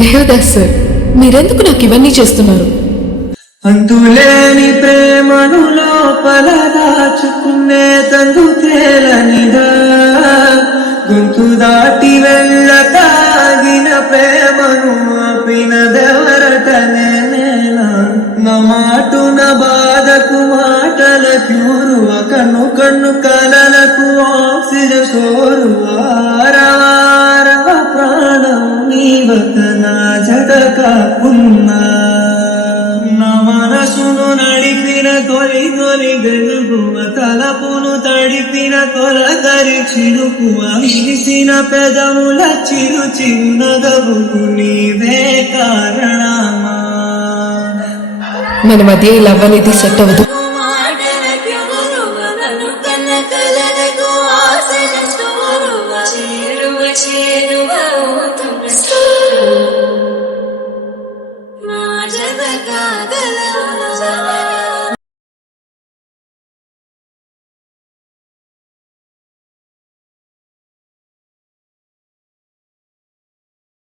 Devdas sir, మీరెందుకు నాకు ఇవన్నీ చేస్తున్నారు? అంతులేని ప్రేమను లోపల దాచుకునే తందుకేలనిదా, గొంతు దాటి వెళ్ళతాగిన ప్రేమను ఆపినదెవరటనే నేలా. నా మాటున బాధకు మాటల క్యూరువ, కన్ను కన్ను కలలకు ఆక్సిజన్ స్టోరువ, ఆరవారవ ప్రాణం నీవత నా జడకాకున్నా. నా మనసును నడిపిన తొలి తొలి గెలుగువ, తలపును తడిపిన తొలగరి చిరుకువ, విరిసిన పెదముల చిరు చిరు నగవుకు నీవే కారణమా. మన మధ్య ఈ లవ్ అనేది సెట్ అవ్వదు. నా జగ కాగల